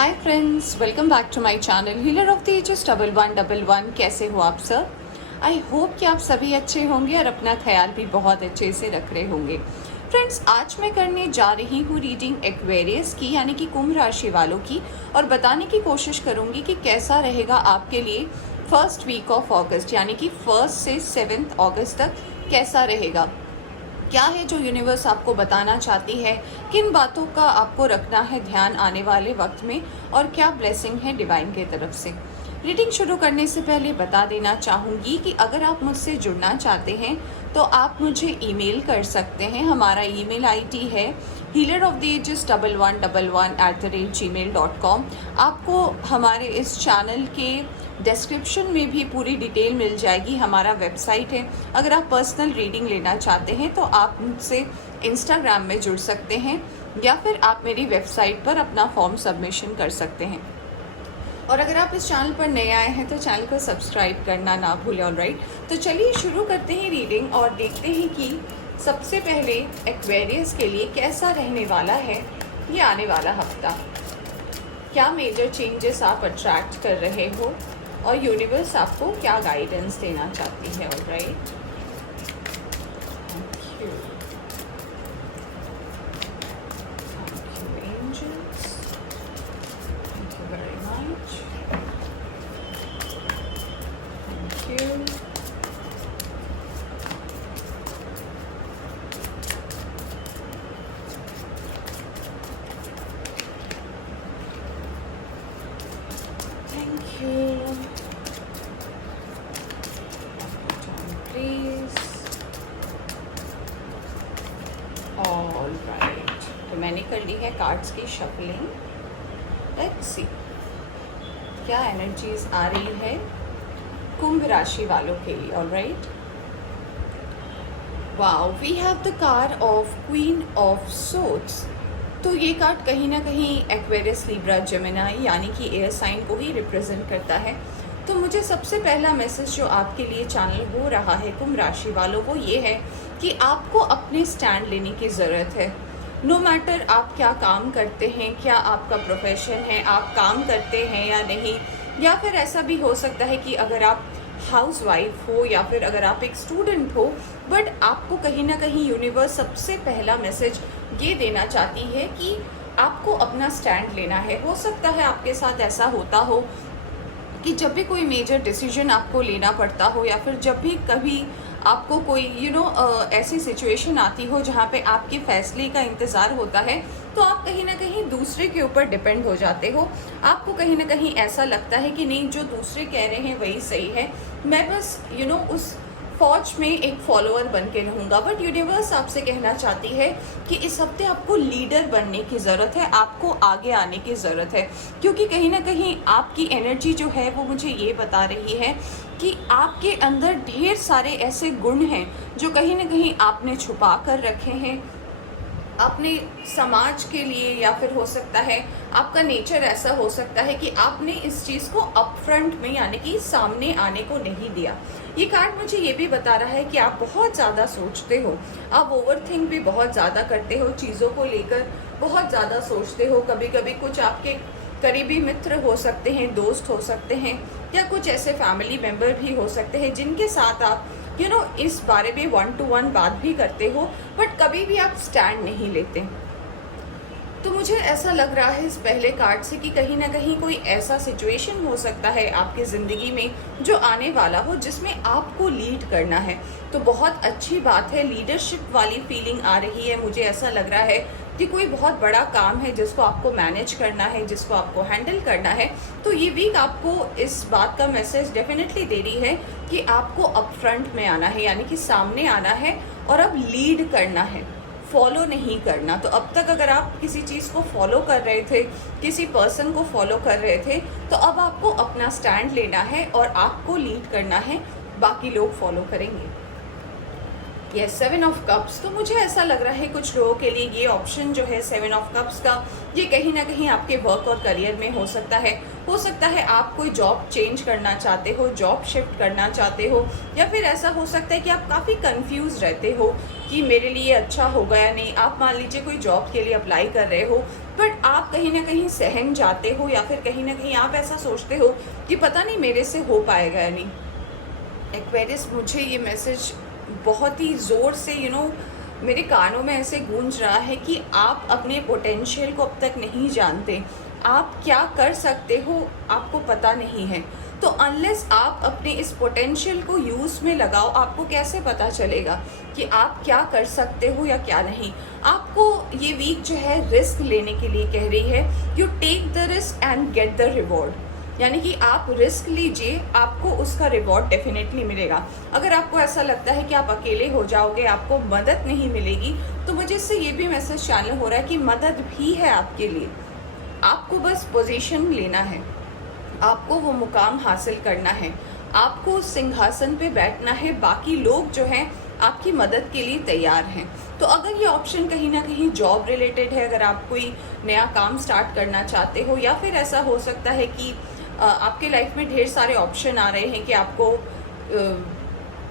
Hi friends, welcome back to my channel healer of the ages 1111। कैसे हो आप sir? I hope कि आप सभी अच्छे होंगे और अपना ख्याल भी बहुत अच्छे से रख रहे होंगे। फ्रेंड्स, आज मैं करने जा रही हूँ रीडिंग एक्वेरियस की, यानी कि कुंभ राशि वालों की, और बताने की कोशिश करूँगी कि कैसा रहेगा आपके लिए फर्स्ट वीक ऑफ अगस्त, यानी कि 1 से 7 अगस्त तक कैसा रहेगा। क्या है जो यूनिवर्स आपको बताना चाहती है, किन बातों का आपको रखना है ध्यान आने वाले वक्त में, और क्या ब्लेसिंग है डिवाइन की तरफ से। रीडिंग शुरू करने से पहले बता देना चाहूँगी कि अगर आप मुझसे जुड़ना चाहते हैं तो आप मुझे ईमेल कर सकते हैं। हमारा ईमेल आईडी है healeroftheages1111@gmail.com। आपको हमारे इस चैनल के डिस्क्रिप्शन में भी पूरी डिटेल मिल जाएगी। हमारा वेबसाइट है। अगर आप पर्सनल रीडिंग लेना चाहते हैं तो आप मुझसे इंस्टाग्राम में जुड़ सकते हैं, या फिर आप मेरी वेबसाइट पर अपना फॉर्म सबमिशन कर सकते हैं। और अगर आप इस चैनल पर नए आए हैं तो चैनल को सब्सक्राइब करना ना भूलें। ऑलराइट, तो चलिए शुरू करते हैं रीडिंग और देखते हैं कि सबसे पहले एक्वेरियस के लिए कैसा रहने वाला है ये आने वाला हफ्ता। क्या मेजर चेंजेस आप अट्रैक्ट कर रहे हो और यूनिवर्स आपको क्या गाइडेंस देना चाहती है। ऑलराइट, ऑलराइट, तो मैंने कर ली है कार्ड्स की शफलिंग। लेट्स सी क्या एनर्जीज आ रही है कुंभ राशि वालों के लिए। Alright, wow, we have the card of queen of swords. तो ये कार्ड कहीं ना कहीं एक्वेरियस, लिब्रा, जेमिनी यानी कि एयर साइन को ही रिप्रेजेंट करता है। तो मुझे सबसे पहला मैसेज जो आपके लिए चैनल हो रहा है कुंभ राशि वालों, वो ये है कि आपको अपने स्टैंड लेने की ज़रूरत है। नो मैटर आप क्या काम करते हैं, क्या आपका प्रोफेशन है, आप काम करते हैं या नहीं, या फिर ऐसा भी हो सकता है कि अगर आप हाउस वाइफ हो या फिर अगर आप एक स्टूडेंट हो, बट आपको कहीं ना कहीं यूनिवर्स सबसे पहला मैसेज ये देना चाहती है कि आपको अपना स्टैंड लेना है। हो सकता है आपके साथ ऐसा होता हो कि जब भी कोई मेजर डिसीजन आपको लेना पड़ता हो, या फिर जब भी कभी आपको कोई ऐसी सिचुएशन आती हो जहाँ पे आपके फैसले का इंतज़ार होता है, तो आप कहीं ना कहीं दूसरे के ऊपर डिपेंड हो जाते हो। आपको कहीं ना कहीं ऐसा लगता है कि नहीं, जो दूसरे कह रहे हैं वही सही है, मैं बस उस फौज में एक फॉलोअर बन के रहूँगा। बट यूनिवर्स आपसे कहना चाहती है कि इस हफ्ते आपको लीडर बनने की ज़रूरत है, आपको आगे आने की ज़रूरत है, क्योंकि कहीं ना कहीं आपकी एनर्जी जो है वो मुझे ये बता रही है कि आपके अंदर ढेर सारे ऐसे गुण हैं जो कहीं ना कहीं आपने छुपा कर रखे हैं अपने समाज के लिए, या फिर हो सकता है आपका नेचर ऐसा हो सकता है कि आपने इस चीज़ को अपफ्रंट में यानी कि सामने आने को नहीं दिया। ये कार्ड मुझे ये भी बता रहा है कि आप बहुत ज़्यादा सोचते हो, आप ओवरथिंक भी बहुत ज़्यादा करते हो, चीज़ों को लेकर बहुत ज़्यादा सोचते हो। कभी कभी कुछ आपके करीबी मित्र हो सकते हैं, दोस्त हो सकते हैं, या कुछ ऐसे फैमिली मेम्बर भी हो सकते हैं जिनके साथ आप इस बारे में 1 to 1 बात भी करते हो, बट कभी भी आप स्टैंड नहीं लेते। तो मुझे ऐसा लग रहा है इस पहले कार्ड से कि कहीं ना कहीं कोई ऐसा सिचुएशन हो सकता है आपकी ज़िंदगी में जो आने वाला हो, जिसमें आपको लीड करना है। तो बहुत अच्छी बात है, लीडरशिप वाली फीलिंग आ रही है। मुझे ऐसा लग रहा है कि कोई बहुत बड़ा काम है जिसको आपको मैनेज करना है, जिसको आपको हैंडल करना है। तो ये वीक आपको इस बात का मैसेज डेफिनेटली दे रही है कि आपको अपफ्रंट में आना है, यानी कि सामने आना है और अब लीड करना है, फॉलो नहीं करना। तो अब तक अगर आप किसी चीज़ को फॉलो कर रहे थे, किसी पर्सन को फॉलो कर रहे थे, तो अब आपको अपना स्टैंड लेना है और आपको लीड करना है, बाकी लोग फॉलो करेंगे। Yes, 7 of cups. तो मुझे ऐसा लग रहा है कुछ लोगों के लिए ये ऑप्शन जो है 7 ऑफ कप्स का, ये कहीं ना कहीं आपके वर्क और करियर में हो सकता है। हो सकता है आप कोई जॉब चेंज करना चाहते हो, जॉब शिफ्ट करना चाहते हो, या फिर ऐसा हो सकता है कि आप काफ़ी कंफ्यूज रहते हो कि मेरे लिए अच्छा होगा या नहीं। आप मान लीजिए कोई जॉब के लिए अप्लाई कर रहे हो, बट आप कहीं ना कहीं सहम जाते हो या फिर कहीं ना कहीं आप ऐसा सोचते हो कि पता नहीं मेरे से हो पाएगा या नहीं। एक्वेरियस, मुझे ये मैसेज बहुत ही ज़ोर से मेरे कानों में ऐसे गूंज रहा है कि आप अपने पोटेंशियल को अब तक नहीं जानते। आप क्या कर सकते हो आपको पता नहीं है। तो अनलेस आप अपने इस पोटेंशियल को यूज़ में लगाओ, आपको कैसे पता चलेगा कि आप क्या कर सकते हो या क्या नहीं। आपको ये वीक जो है रिस्क लेने के लिए कह रही है। You take the risk and get the reward. यानी कि आप रिस्क लीजिए, आपको उसका रिवॉर्ड डेफिनेटली मिलेगा। अगर आपको ऐसा लगता है कि आप अकेले हो जाओगे, आपको मदद नहीं मिलेगी, तो मुझे इससे ये भी मैसेज चैनल हो रहा है कि मदद भी है आपके लिए। आपको बस पोजीशन लेना है, आपको वो मुकाम हासिल करना है, आपको उस सिंहासन पे बैठना है। बाकी लोग जो हैं आपकी मदद के लिए तैयार हैं। तो अगर ये ऑप्शन कहीं ना कहीं जॉब रिलेटेड है, अगर आप कोई नया काम स्टार्ट करना चाहते हो, या फिर ऐसा हो सकता है कि आपके लाइफ में ढेर सारे ऑप्शन आ रहे हैं कि आपको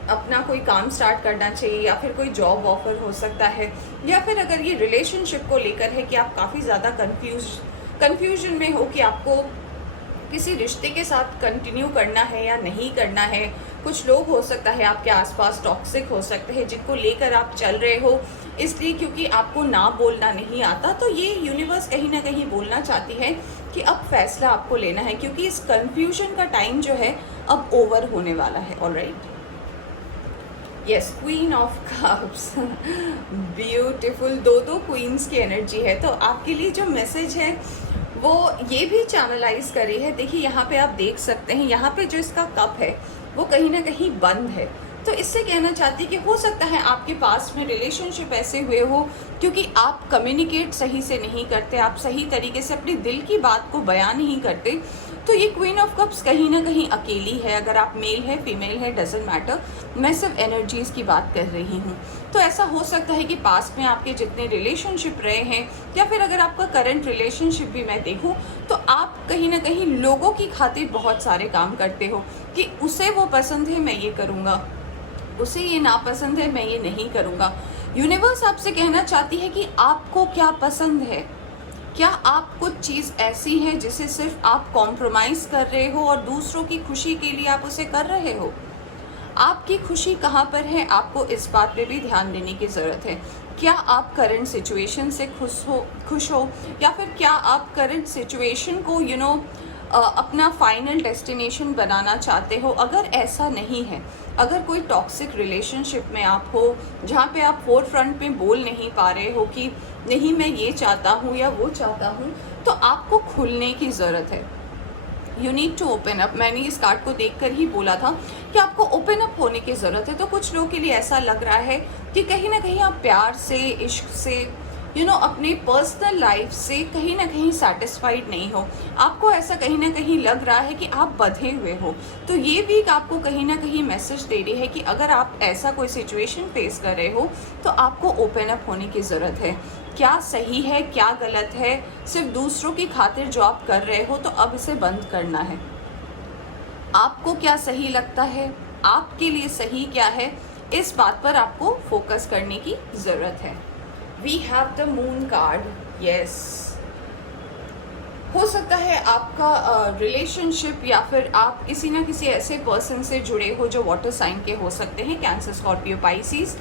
अपना कोई काम स्टार्ट करना चाहिए, या फिर कोई जॉब ऑफर हो सकता है, या फिर अगर ये रिलेशनशिप को लेकर है कि आप काफ़ी ज़्यादा कन्फ्यूजन में हो कि आपको किसी रिश्ते के साथ कंटिन्यू करना है या नहीं करना है। कुछ लोग हो सकता है आपके आसपास टॉक्सिक हो सकते हैं जिनको लेकर आप चल रहे हो इसलिए क्योंकि आपको ना बोलना नहीं आता। तो ये यूनिवर्स कहीं ना कहीं बोलना चाहती है कि अब फैसला आपको लेना है, क्योंकि इस कंफ्यूजन का टाइम जो है अब ओवर होने वाला है। Alright, yes, queen of cups, beautiful, दो क्वींस की एनर्जी है। तो आपके लिए जो मैसेज है वो ये भी चैनलाइज करी है। देखिए यहाँ पे आप देख सकते हैं, यहाँ पे जो इसका कप है वो कहीं ना कहीं बंद है। तो इससे कहना चाहती है कि हो सकता है आपके पास में रिलेशनशिप ऐसे हुए हो क्योंकि आप कम्युनिकेट सही से नहीं करते, आप सही तरीके से अपने दिल की बात को बयान नहीं करते। तो ये क्वीन ऑफ कप्स कहीं ना कहीं अकेली है। अगर आप मेल है फीमेल है डजंट मैटर, मैं सिर्फ एनर्जीज की बात कर रही हूँ। तो ऐसा हो सकता है कि पास्ट में आपके जितने रिलेशनशिप रहे हैं, या फिर अगर आपका करंट रिलेशनशिप भी मैं देखूँ, तो आप कहीं ना कहीं लोगों की खातिर बहुत सारे काम करते हो कि उसे वो पसंद है मैं ये करूँगा, उसे ये नापसंद है मैं ये नहीं करूँगा। यूनिवर्स आपसे कहना चाहती है कि आपको क्या पसंद है। क्या आप कुछ चीज़ ऐसी है जिसे सिर्फ आप कॉम्प्रोमाइज़ कर रहे हो और दूसरों की खुशी के लिए आप उसे कर रहे हो? आपकी खुशी कहाँ पर है, आपको इस बात पे भी ध्यान देने की ज़रूरत है। क्या आप करंट सिचुएशन से खुश हो या फिर क्या आप करंट सिचुएशन को अपना फाइनल डेस्टिनेशन बनाना चाहते हो? अगर ऐसा नहीं है, अगर कोई टॉक्सिक रिलेशनशिप में आप हो जहाँ पे आप फोर फ्रंट में बोल नहीं पा रहे हो कि नहीं मैं ये चाहता हूँ या वो चाहता हूँ, तो आपको खुलने की ज़रूरत है। You need to open up. मैंने इस कार्ड को देखकर ही बोला था कि आपको ओपन अप होने की ज़रूरत है। तो कुछ लोगों के लिए ऐसा लग रहा है कि कहीं ना कहीं आप प्यार से, इश्क से, अपने पर्सनल लाइफ से कहीं ना कहीं सेटिस्फाइड नहीं हो। आपको ऐसा कहीं ना कहीं लग रहा है कि आप बंधे हुए हो। तो ये वीक आपको कहीं ना कहीं मैसेज दे रही है कि अगर आप ऐसा कोई सिचुएशन फेस कर रहे हो तो आपको ओपन अप होने की ज़रूरत है। क्या सही है क्या गलत है, सिर्फ दूसरों की खातिर जो आप कर रहे हो, तो अब इसे बंद करना है। आपको क्या सही लगता है, आपके लिए सही क्या है, इस बात पर आपको फोकस करने की ज़रूरत है। We have the moon card. Yes, हो सकता है आपका रिलेशनशिप या फिर आप किसी ना किसी ऐसे पर्सन से जुड़े हो जो वाटर साइन के हो सकते हैं, कैंसर, स्कॉर्पियो, पाइसिस।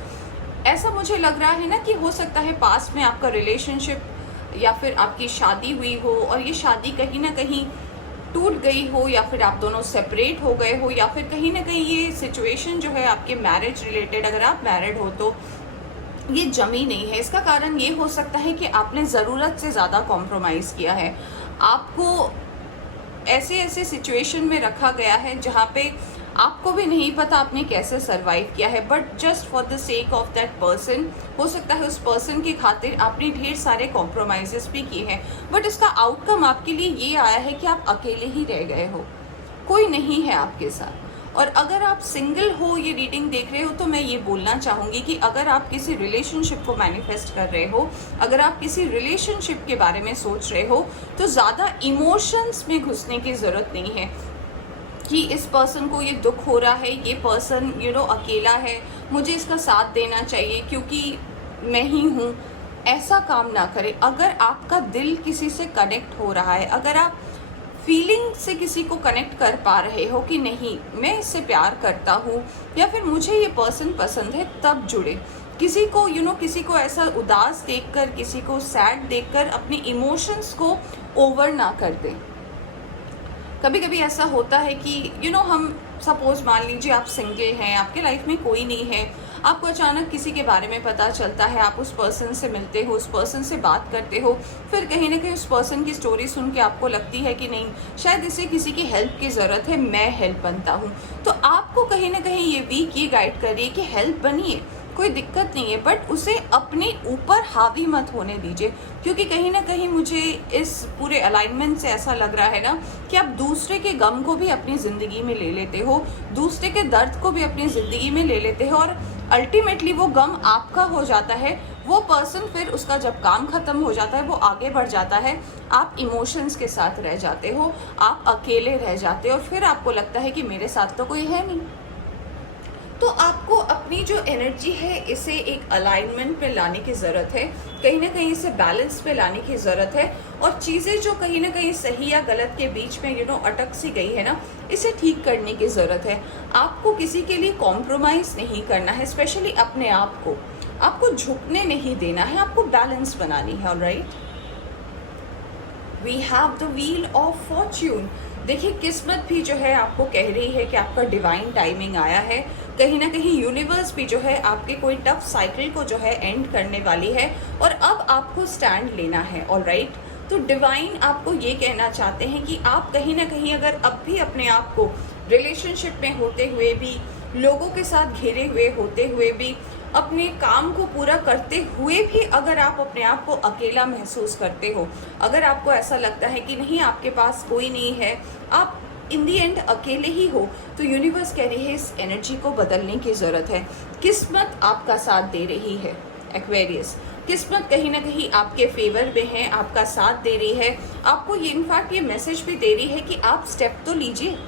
ऐसा मुझे लग रहा है ना कि हो सकता है पास्ट में आपका रिलेशनशिप या फिर आपकी शादी हुई हो और ये शादी कहीं ना कहीं टूट गई हो, या फिर आप दोनों सेपरेट हो गए हो, या फिर कहीं ना कहीं ये सिचुएशन जो है आपके मैरिज रिलेटेड, अगर आप मैरिड हो तो ये जमी नहीं है। इसका कारण ये हो सकता है कि आपने ज़रूरत से ज़्यादा कॉम्प्रोमाइज़ किया है। आपको ऐसे सिचुएशन में रखा गया है जहाँ पे आपको भी नहीं पता आपने कैसे सरवाइव किया है, but just for the sake of that person, हो सकता है उस पर्सन की खातिर आपने ढेर सारे कॉम्प्रोमाइज़ेस भी किए हैं, बट इसका आउटकम आपके लिए ये आया है कि आप अकेले ही रह गए हो, कोई नहीं है आपके साथ। और अगर आप सिंगल हो, ये रीडिंग देख रहे हो, तो मैं ये बोलना चाहूँगी कि अगर आप किसी रिलेशनशिप को मैनिफेस्ट कर रहे हो, अगर आप किसी रिलेशनशिप के बारे में सोच रहे हो, तो ज़्यादा इमोशंस में घुसने की ज़रूरत नहीं है कि इस पर्सन को ये दुख हो रहा है, ये पर्सन अकेला है, मुझे इसका साथ देना चाहिए क्योंकि मैं ही हूँ। ऐसा काम ना करें। अगर आपका दिल किसी से कनेक्ट हो रहा है, अगर आप फीलिंग से किसी को कनेक्ट कर पा रहे हो कि नहीं मैं इससे प्यार करता हूँ या फिर मुझे ये पर्सन पसंद है, तब जुड़े। किसी को किसी को ऐसा उदास देखकर, किसी को सैड देखकर अपने इमोशंस को ओवर ना कर दें। कभी कभी ऐसा होता है कि हम सपोज मान लीजिए आप सिंगल हैं, आपके लाइफ में कोई नहीं है, आपको अचानक किसी के बारे में पता चलता है, आप उस पर्सन से मिलते हो, उस पर्सन से बात करते हो, फिर कहीं ना कहीं उस पर्सन की स्टोरी सुन के आपको लगती है कि नहीं शायद इसे किसी की हेल्प की ज़रूरत है, मैं हेल्प बनता हूँ। तो आपको कहीं ना कहीं ये वीक ये गाइड कर रही है कि हेल्प बनिए, कोई दिक्कत नहीं है, बट उसे अपने ऊपर हावी मत होने दीजिए। क्योंकि कहीं ना कहीं मुझे इस पूरे अलाइनमेंट से ऐसा लग रहा है ना कि आप दूसरे के गम को भी अपनी ज़िंदगी में ले लेते हो, दूसरे के दर्द को भी अपनी ज़िंदगी में ले लेते हो, और अल्टीमेटली वो गम आपका हो जाता है। वो पर्सन फिर उसका जब काम ख़त्म हो जाता है, वो आगे बढ़ जाता है, आप इमोशंस के साथ रह जाते हो, आप अकेले रह जाते हो, और फिर आपको लगता है कि मेरे साथ तो कोई है नहीं। तो आपको अपनी जो एनर्जी है इसे एक अलाइनमेंट पे लाने की ज़रूरत है, कहीं ना कहीं इसे बैलेंस पे लाने की ज़रूरत है, और चीज़ें जो कहीं ना कहीं सही या गलत के बीच में अटक सी गई है ना, इसे ठीक करने की ज़रूरत है। आपको किसी के लिए कॉम्प्रोमाइज़ नहीं करना है, स्पेशली अपने आप को आपको झुकने नहीं देना है, आपको बैलेंस बनानी है। Alright, we have the wheel of fortune. देखिए किस्मत भी जो है आपको कह रही है कि आपका डिवाइन टाइमिंग आया है। कहीं ना कहीं यूनिवर्स भी जो है आपके कोई टफ साइकिल को जो है एंड करने वाली है, और अब आपको स्टैंड लेना है। ऑलराइट, तो डिवाइन आपको ये कहना चाहते हैं कि आप कहीं ना कहीं अगर अब भी अपने आप को रिलेशनशिप में होते हुए भी, लोगों के साथ घिरे हुए होते हुए भी, अपने काम को पूरा करते हुए भी अगर आप अपने आप को अकेला महसूस करते हो, अगर आपको ऐसा लगता है कि नहीं आपके पास कोई नहीं है, आप इन दी एंड अकेले ही हो, तो यूनिवर्स कह रही है इस एनर्जी को बदलने की ज़रूरत है। किस्मत आपका साथ दे रही है एक्वेरियस, किस्मत कहीं ना कहीं आपके फेवर में है, आपका साथ दे रही है, आपको ये इनफैक्ट ये मैसेज भी दे रही है कि आप स्टेप तो लीजिए,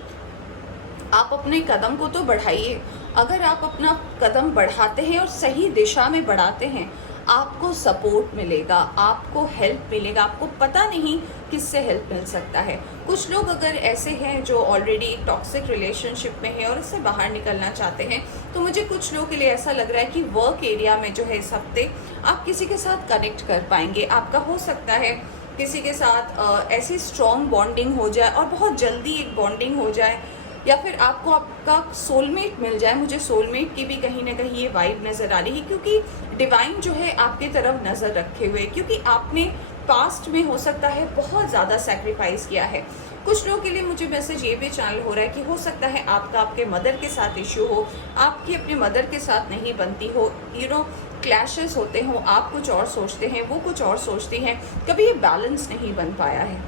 आप अपने कदम को तो बढ़ाइए। अगर आप अपना कदम बढ़ाते हैं और सही दिशा में बढ़ाते हैं, आपको सपोर्ट मिलेगा, आपको हेल्प मिलेगा। आपको पता नहीं किससे हेल्प मिल सकता है। कुछ लोग अगर ऐसे हैं जो ऑलरेडी टॉक्सिक रिलेशनशिप में है और उससे बाहर निकलना चाहते हैं, तो मुझे कुछ लोगों के लिए ऐसा लग रहा है कि वर्क एरिया में जो है इस हफ्ते आप किसी के साथ कनेक्ट कर पाएंगे। आपका हो सकता है किसी के साथ ऐसी स्ट्रॉन्ग बॉन्डिंग हो जाए और बहुत जल्दी एक बॉन्डिंग हो जाए, या फिर आपको आपका सोलमेट मिल जाए। मुझे सोलमेट की भी कहीं ना कहीं ये वाइब नज़र आ रही है, क्योंकि डिवाइन जो है आपकी तरफ नज़र रखे हुए, क्योंकि आपने पास्ट में हो सकता है बहुत ज़्यादा सेक्रीफाइस किया है। कुछ लोगों के लिए मुझे मैसेज ये भी चैनल हो रहा है कि हो सकता है आपका आपके मदर के साथ इश्यू हो, आपकी अपने मदर के साथ नहीं बनती हो, क्लैशेस होते हो, आप कुछ और सोचते हैं, वो कुछ और सोचती हैं, कभी ये बैलेंस नहीं बन पाया है।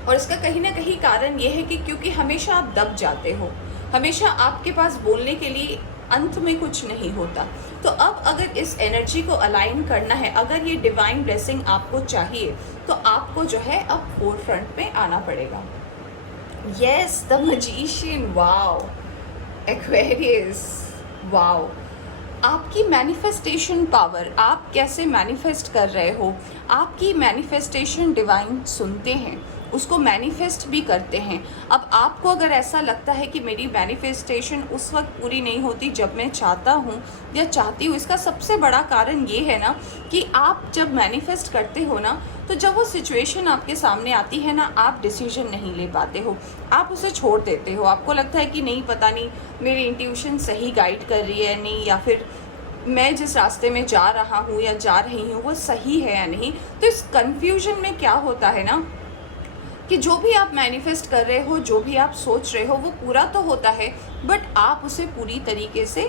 और इसका कहीं ना कहीं कारण ये है कि क्योंकि हमेशा आप दब जाते हो, हमेशा आपके पास बोलने के लिए अंत में कुछ नहीं होता। तो अब अगर इस एनर्जी को अलाइन करना है, अगर ये डिवाइन ब्लेसिंग आपको चाहिए, तो आपको जो है अब फोर फ्रंट में आना पड़ेगा। Yes, the magician, wow, Aquarius, wow. आपकी मैनिफेस्टेशन पावर, आप कैसे मैनिफेस्ट कर रहे हो, आपकी मैनिफेस्टेशन डिवाइन सुनते हैं, उसको मैनिफेस्ट भी करते हैं। अब आपको अगर ऐसा लगता है कि मेरी मैनिफेस्टेशन उस वक्त पूरी नहीं होती जब मैं चाहता हूँ या चाहती हूँ, इसका सबसे बड़ा कारण ये है ना कि आप जब मैनिफेस्ट करते हो ना, तो जब वो सिचुएशन आपके सामने आती है ना, आप डिसीजन नहीं ले पाते हो, आप उसे छोड़ देते हो। आपको लगता है कि नहीं, पता नहीं मेरी इंट्यूशन सही गाइड कर रही है नहीं, या फिर मैं जिस रास्ते में जा रहा हूँ या जा रही हूँ वो सही है या नहीं। तो इस कन्फ्यूजन में क्या होता है ना कि जो भी आप मैनिफेस्ट कर रहे हो, जो भी आप सोच रहे हो, वो पूरा तो होता है, बट आप उसे पूरी तरीके से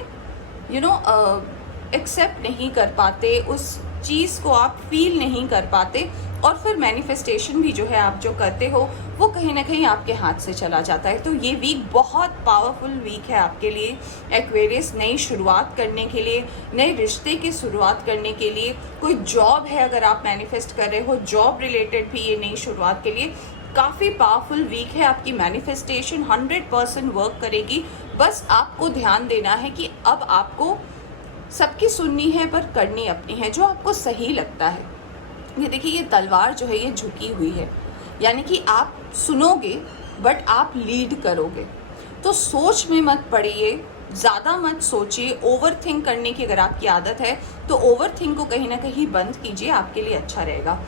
एक्सेप्ट नहीं कर पाते, उस चीज़ को आप फील नहीं कर पाते, और फिर मैनिफेस्टेशन भी जो है आप जो करते हो वो कहीं ना कहीं आपके हाथ से चला जाता है। तो ये वीक बहुत पावरफुल वीक है आपके लिए एक्वेरियस, नई शुरुआत करने के लिए, नए रिश्ते की शुरुआत करने के लिए। कोई जॉब है अगर आप मैनिफेस्ट कर रहे हो, जॉब रिलेटेड भी ये नई शुरुआत के लिए काफ़ी पावरफुल वीक है। आपकी मैनिफेस्टेशन 100% वर्क करेगी। बस आपको ध्यान देना है कि अब आपको सबकी सुननी है पर करनी अपनी है, जो आपको सही लगता है। ये देखिए, ये तलवार जो है ये झुकी हुई है, यानी कि आप सुनोगे बट आप लीड करोगे। तो सोच में मत पड़िए, ज़्यादा मत सोचिए। ओवर थिंक करने की अगर आपकी आदत है तो ओवर थिंक को कहीं ना कहीं बंद कीजिए, आपके लिए अच्छा रहेगा।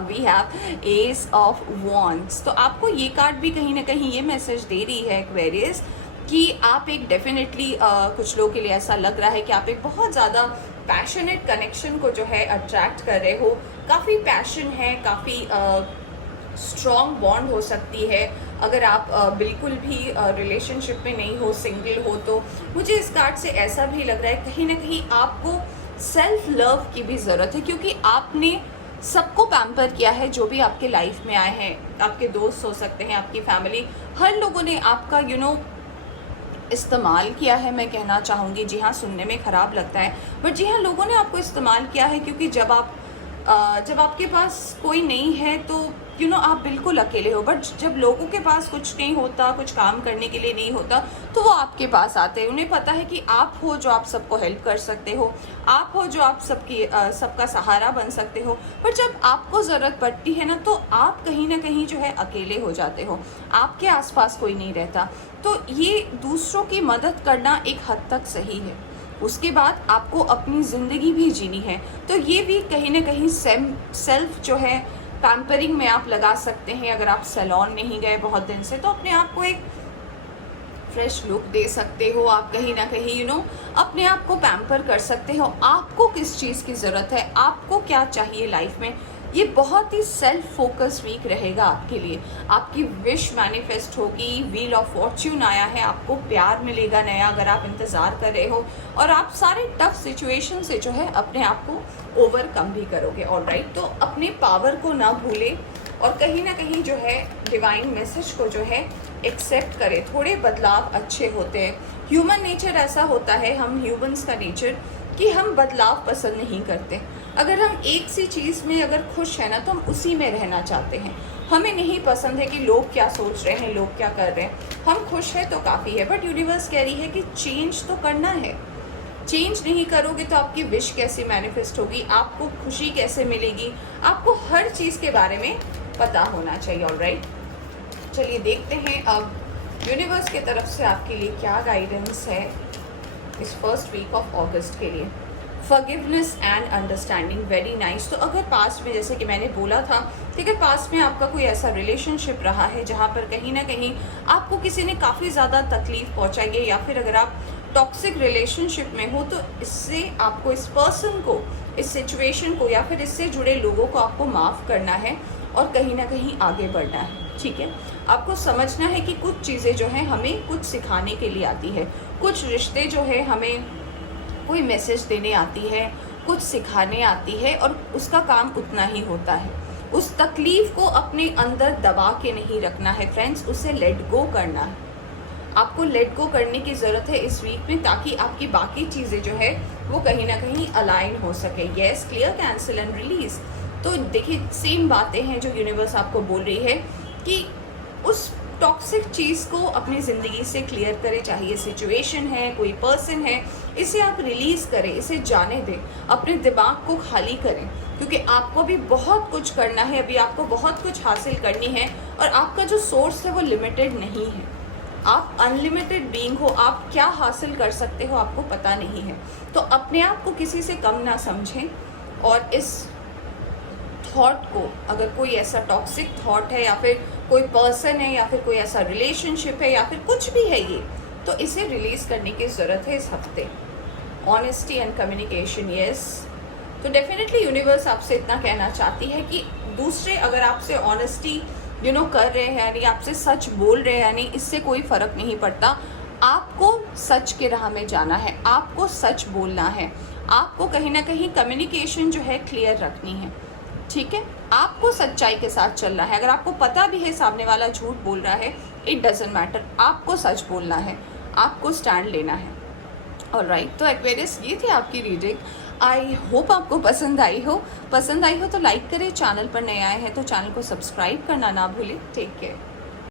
We have ace of wands. तो आपको ये कार्ड भी कहीं ना कहीं ये मैसेज दे रही है एक्वेरियस कि आप एक डेफिनेटली कुछ लोगों के लिए ऐसा लग रहा है कि आप एक बहुत ज़्यादा पैशनेट कनेक्शन को जो है अट्रैक्ट कर रहे हो। काफ़ी पैशन है, काफ़ी स्ट्रॉन्ग बॉन्ड हो सकती है। अगर आप बिल्कुल भी रिलेशनशिप में नहीं हो, सिंगल हो, तो मुझे इस कार्ड से ऐसा भी लग रहा है कहीं ना कहीं आपको सेल्फ लव की भी ज़रूरत है, क्योंकि आपने सबको पैम्पर किया है। जो भी आपके लाइफ में आए हैं, आपके दोस्त हो सकते हैं, आपकी फैमिली, हर लोगों ने आपका इस्तेमाल किया है। मैं कहना चाहूँगी, जी हाँ, सुनने में ख़राब लगता है बट जी हाँ, लोगों ने आपको इस्तेमाल किया है, क्योंकि जब आपके पास कोई नहीं है तो आप बिल्कुल अकेले हो। बट जब लोगों के पास कुछ नहीं होता, कुछ काम करने के लिए नहीं होता, तो वो आपके पास आते हैं। उन्हें पता है कि आप हो जो आप सबको हेल्प कर सकते हो, आप हो जो आप सबका सहारा बन सकते हो। पर जब आपको ज़रूरत पड़ती है ना, तो आप कहीं ना कहीं जो है अकेले हो जाते हो, आपके आसपास कोई नहीं रहता। तो ये दूसरों की मदद करना एक हद तक सही है, उसके बाद आपको अपनी ज़िंदगी भी जीनी है। तो ये भी कहीं ना कहीं सेल्फ जो है पैम्परिंग में आप लगा सकते हैं। अगर आप सैलून नहीं गए बहुत दिन से, तो अपने आप को एक फ्रेश लुक दे सकते हो। आप कहीं ना कहीं अपने आप को पैम्पर कर सकते हो। आपको किस चीज़ की ज़रूरत है, आपको क्या चाहिए लाइफ में, ये बहुत ही सेल्फ फोकस वीक रहेगा आपके लिए। आपकी विश मैनिफेस्ट होगी, व्हील ऑफ फॉर्च्यून आया है, आपको प्यार मिलेगा नया अगर आप इंतज़ार कर रहे हो, और आप सारे टफ सिचुएशन से जो है अपने आप को ओवरकम भी करोगे। ऑलराइट, तो अपने पावर को ना भूलें और कहीं ना कहीं जो है डिवाइन मैसेज को जो है एक्सेप्ट करें। थोड़े बदलाव अच्छे होते हैं। ह्यूमन नेचर ऐसा होता है, हम ह्यूमंस का नेचर, कि हम बदलाव पसंद नहीं करते। अगर हम एक सी चीज़ में अगर खुश हैं ना, तो हम उसी में रहना चाहते हैं। हमें नहीं पसंद है कि लोग क्या सोच रहे हैं, लोग क्या कर रहे हैं। हम खुश हैं तो काफ़ी है। बट यूनिवर्स कह रही है कि चेंज तो करना है। चेंज नहीं करोगे तो आपकी विश कैसे मैनिफेस्ट होगी, आपको खुशी कैसे मिलेगी। आपको हर चीज़ के बारे में पता होना चाहिए। ऑलराइट, चलिए देखते हैं अब यूनिवर्स की तरफ से आपके लिए क्या गाइडेंस है इस फर्स्ट वीक ऑफ अगस्त के लिए। Forgiveness and understanding, very nice. तो अगर पास्ट में, जैसे कि मैंने बोला था, कि अगर पास्ट में आपका कोई ऐसा रिलेशनशिप रहा है जहाँ पर कहीं ना कहीं आपको किसी ने काफ़ी ज़्यादा तकलीफ पहुँचाई है, या फिर अगर आप टॉक्सिक रिलेशनशिप में हो, तो इससे आपको, इस पर्सन को, इस सिचुएशन को, या फिर इससे जुड़े लोगों को आपको माफ़ करना है और कहीं ना कहीं आगे बढ़ना है। ठीक है, आपको समझना है कि कुछ चीज़ें जो हैं हमें कुछ सिखाने के लिए आती है, कुछ रिश्ते जो है हमें कोई मैसेज देने आती है, कुछ सिखाने आती है, और उसका काम उतना ही होता है। उस तकलीफ को अपने अंदर दबा के नहीं रखना है फ्रेंड्स, उसे लेट गो करना है। आपको लेट गो करने की ज़रूरत है इस वीक में, ताकि आपकी बाकी चीज़ें जो है वो कहीं ना कहीं अलाइन हो सके। Yes, clear, cancel and release. तो देखिए, सेम बातें हैं जो यूनिवर्स आपको बोल रही है कि उस टॉक्सिक चीज़ को अपनी ज़िंदगी से क्लियर करें। चाहे ये सिचुएशन है, कोई पर्सन है, इसे आप रिलीज़ करें, इसे जाने दें, अपने दिमाग को खाली करें, क्योंकि आपको भी बहुत कुछ करना है। अभी आपको बहुत कुछ हासिल करनी है, और आपका जो सोर्स है वो लिमिटेड नहीं है। आप अनलिमिटेड बीइंग हो, आप क्या हासिल कर सकते हो आपको पता नहीं है। तो अपने आप को किसी से कम ना समझें, और इस थॉट को, अगर कोई ऐसा टॉक्सिक थॉट है, या फिर कोई पर्सन है, या फिर कोई ऐसा रिलेशनशिप है, या फिर कुछ भी है ये, तो इसे रिलीज़ करने की ज़रूरत है इस हफ्ते। Honesty and communication, yes. तो डेफिनेटली यूनिवर्स आपसे इतना कहना चाहती है कि दूसरे अगर आपसे ऑनेस्टी कर रहे हैं, यानी आपसे सच बोल रहे हैं, यानी इससे कोई फ़र्क नहीं पड़ता। आपको सच के राह में जाना है, आपको सच बोलना है, आपको कहीं ना कहीं कम्युनिकेशन जो है क्लियर रखनी है। ठीक है, आपको सच्चाई के साथ चलना है। अगर आपको पता भी है सामने वाला झूठ बोल रहा है, इट डजेंट मैटर, आपको सच बोलना है, आपको स्टैंड लेना है। ऑलराइट, तो एक्वेरियस, ये थी आपकी रीडिंग। आई होप आपको पसंद आई हो तो लाइक करें। चैनल पर नए आए हैं तो चैनल को सब्सक्राइब करना ना भूलें। Take care.